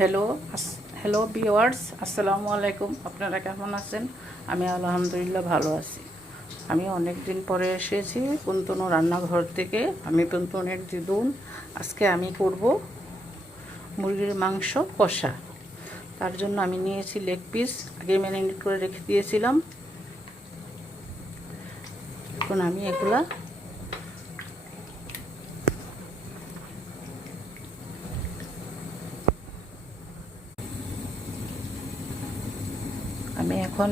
Hello hello viewers, আসসালামু আলাইকুম। আপনারা কেমন আছেন? আমি আলহামদুলিল্লাহ ভালো আছি। আমি অনেক দিন পরে এসেছি পুনতনু রান্নাঘর থেকে। আমি পুনতনের দিদুন। আজকে আমি করব মুরগির মাংস কষা। তার জন্য আমি নিয়েছি লেগ পিস, আগে ম্যারিনেট করে রেখে দিয়েছিলাম। এখন আমি এগুলা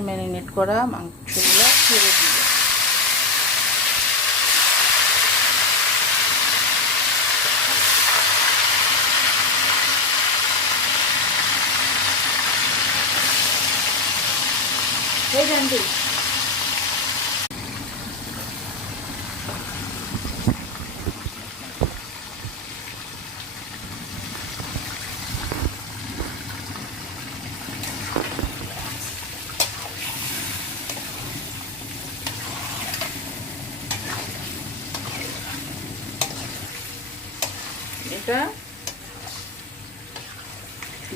ম্যারিনেট করা মাংসগুলো ছেড়ে দিব। এই জানবি এটা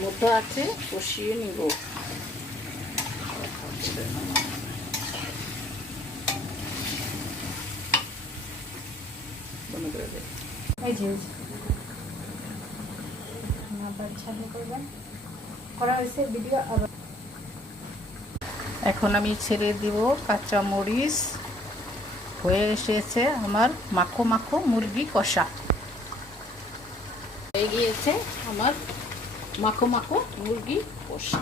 মতো আছে, কষিয়ে নিব। এই যে আবার চালু করবেন করা হয়েছে ভিডিও। আবার এখন আমি ছেড়ে দিব কাঁচা মরিচ। হয়ে এসেছে আমার মাখো মাখো মুরগি কষা। হয়ে গিয়েছে আমার মাখো মাখো মুরগি কষা।